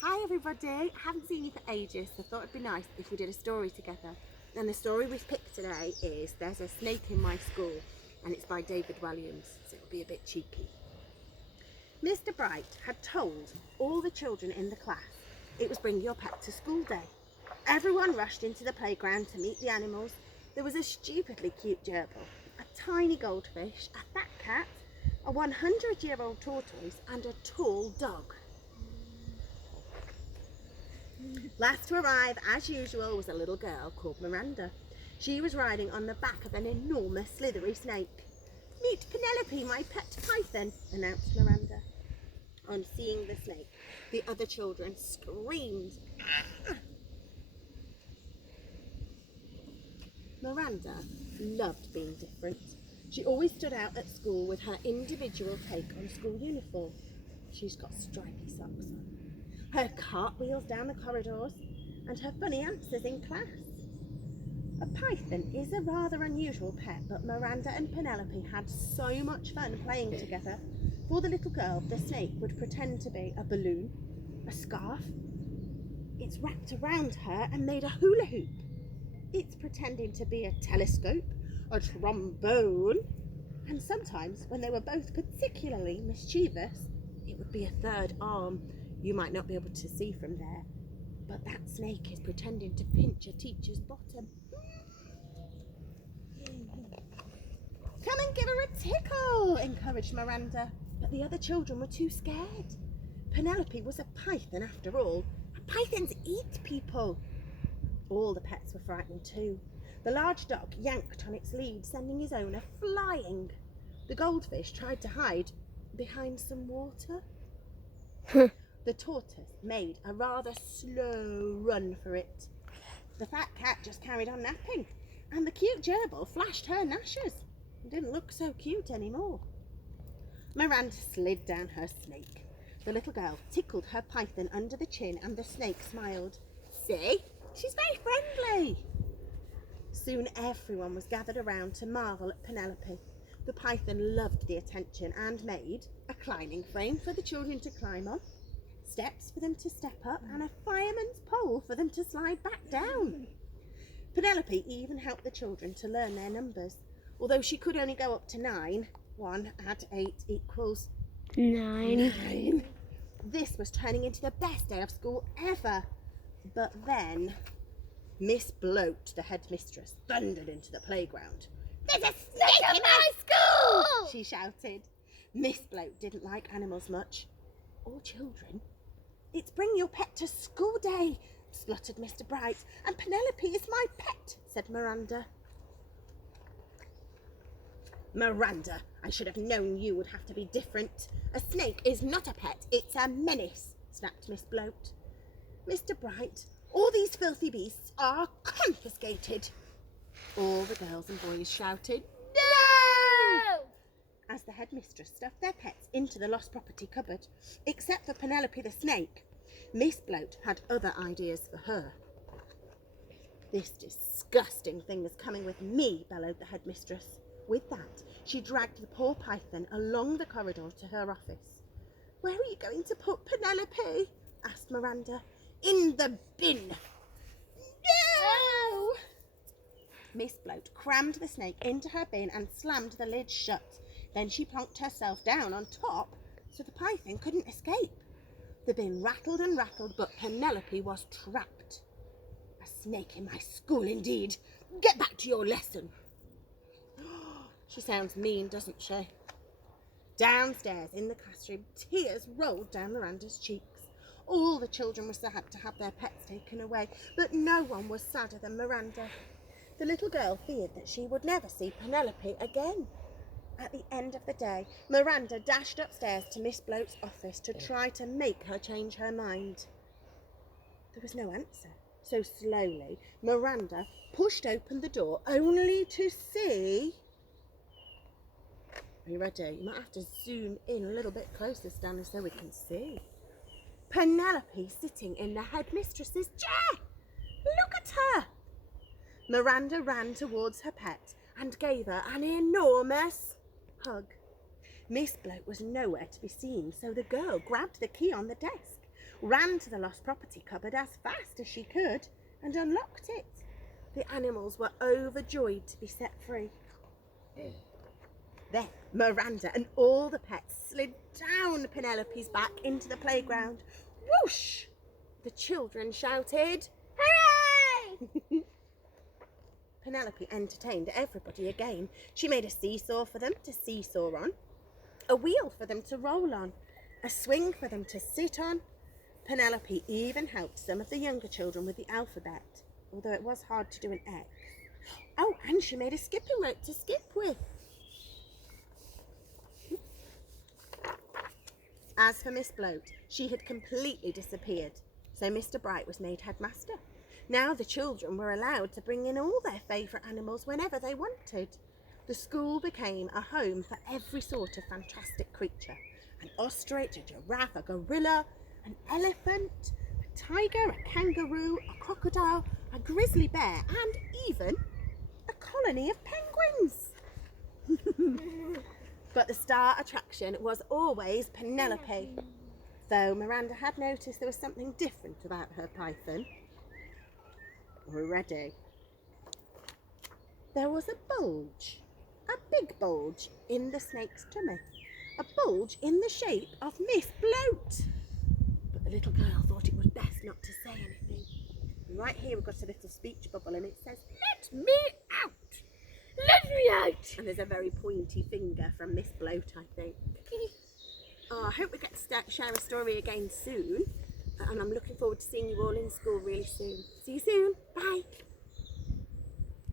Hi everybody, I haven't seen you for ages, so I thought it'd be nice if we did a story together. And the story we've picked today is There's a Snake in My School, and it's by David Williams, so it'll be a bit cheeky. Mr. Bright had told all the children in the class it was Bring Your Pet to School Day. Everyone rushed into the playground to meet the animals. There was a stupidly cute gerbil, a tiny goldfish, a fat cat, a 100-year-old tortoise and a tall dog. Last to arrive, as usual, was a little girl called Miranda. She was riding on the back of an enormous slithery snake. "Meet Penelope, my pet python," announced Miranda. On seeing the snake, the other children screamed. Miranda loved being different. She always stood out at school with her individual take on school uniform. She's got stripy socks on, her cartwheels down the corridors, and her funny answers in class. A python is a rather unusual pet, but Miranda and Penelope had so much fun playing together. For the little girl, the snake would pretend to be a balloon, a scarf. It's wrapped around her and made a hula hoop. It's pretending to be a telescope, a trombone, and sometimes, when they were both particularly mischievous, it would be a third arm. You might not be able to see from there, but that snake is pretending to pinch a teacher's bottom. "Come and give her a tickle," encouraged Miranda, but the other children were too scared. Penelope was a python after all. Pythons eat people. All the pets were frightened too. The large dog yanked on its lead, sending his owner flying. The goldfish tried to hide behind some water. The tortoise made a rather slow run for it. The fat cat just carried on napping, and the cute gerbil flashed her gnashes and didn't look so cute anymore. Miranda slid down her snake. The little girl tickled her python under the chin, and the snake smiled. "See? She's very friendly." Soon everyone was gathered around to marvel at Penelope. The python loved the attention and made a climbing frame for the children to climb on, steps for them to step up, and a fireman's pole for them to slide back down. Penelope even helped the children to learn their numbers. Although she could only go up to 9, 1 add 8 equals 9. This was turning into the best day of school ever. But then Miss Bloat, the headmistress, thundered into the playground. "There's a snake in my school!" she shouted. Miss Bloat didn't like animals much, or children. "It's Bring Your Pet to School Day," spluttered Mr. Bright. "And Penelope is my pet," said Miranda. "Miranda, I should have known you would have to be different. A snake is not a pet, it's a menace," snapped Miss Bloat. "Mr. Bright, all these filthy beasts are confiscated." All the girls and boys shouted, "No!" as the headmistress stuffed their pets into the lost property cupboard. Except for Penelope the snake, Miss Bloat had other ideas for her. "This disgusting thing is coming with me," bellowed the headmistress. With that, she dragged the poor python along the corridor to her office. "Where are you going to put Penelope?" asked Miranda. "In the bin." "No!" Miss Bloat crammed the snake into her bin and slammed the lid shut. Then she plonked herself down on top so the python couldn't escape. The bin rattled and rattled, but Penelope was trapped. "A snake in my school, indeed. Get back to your lesson." She sounds mean, doesn't she? Downstairs in the classroom, tears rolled down Miranda's cheeks. All the children were sad to have their pets taken away, but no one was sadder than Miranda. The little girl feared that she would never see Penelope again. At the end of the day, Miranda dashed upstairs to Miss Bloat's office to try to make her change her mind. There was no answer, so slowly Miranda pushed open the door, only to see... Are you ready? You might have to zoom in a little bit closer, Stanley, so we can see. Penelope sitting in the headmistress's chair. Look at her! Miranda ran towards her pet and gave her an enormous hug. Miss Bloat was nowhere to be seen, so the girl grabbed the key on the desk. ran to the lost property cupboard as fast as she could and unlocked it. The animals were overjoyed to be set free. Then Miranda and all the pets slid down Penelope's back into the playground. Whoosh! The children shouted, "Hooray!" Penelope entertained everybody again. She made a seesaw for them to seesaw on, a wheel for them to roll on, a swing for them to sit on. Penelope even helped some of the younger children with the alphabet, although it was hard to do an X. Oh, and she made a skipping rope to skip with. As for Miss Bloat, she had completely disappeared, so Mr. Bright was made headmaster. Now the children were allowed to bring in all their favourite animals whenever they wanted. The school became a home for every sort of fantastic creature. An ostrich, a giraffe, a gorilla, an elephant, a tiger, a kangaroo, a crocodile, a grizzly bear, and even a colony of penguins. But the star attraction was always Penelope, though Miranda had noticed there was something different about her python. We're ready. There was a bulge, a big bulge in the snake's tummy, a bulge in the shape of Miss Bloat. But the little girl thought it was best not to say anything. And right here we've got a little speech bubble and it says, "Let me out! Let me out!" And there's a very pointy finger from Miss Bloat, I think. Oh, I hope we get to share a story again soon. And I'm looking forward to seeing you all in school really soon. See you soon. Bye.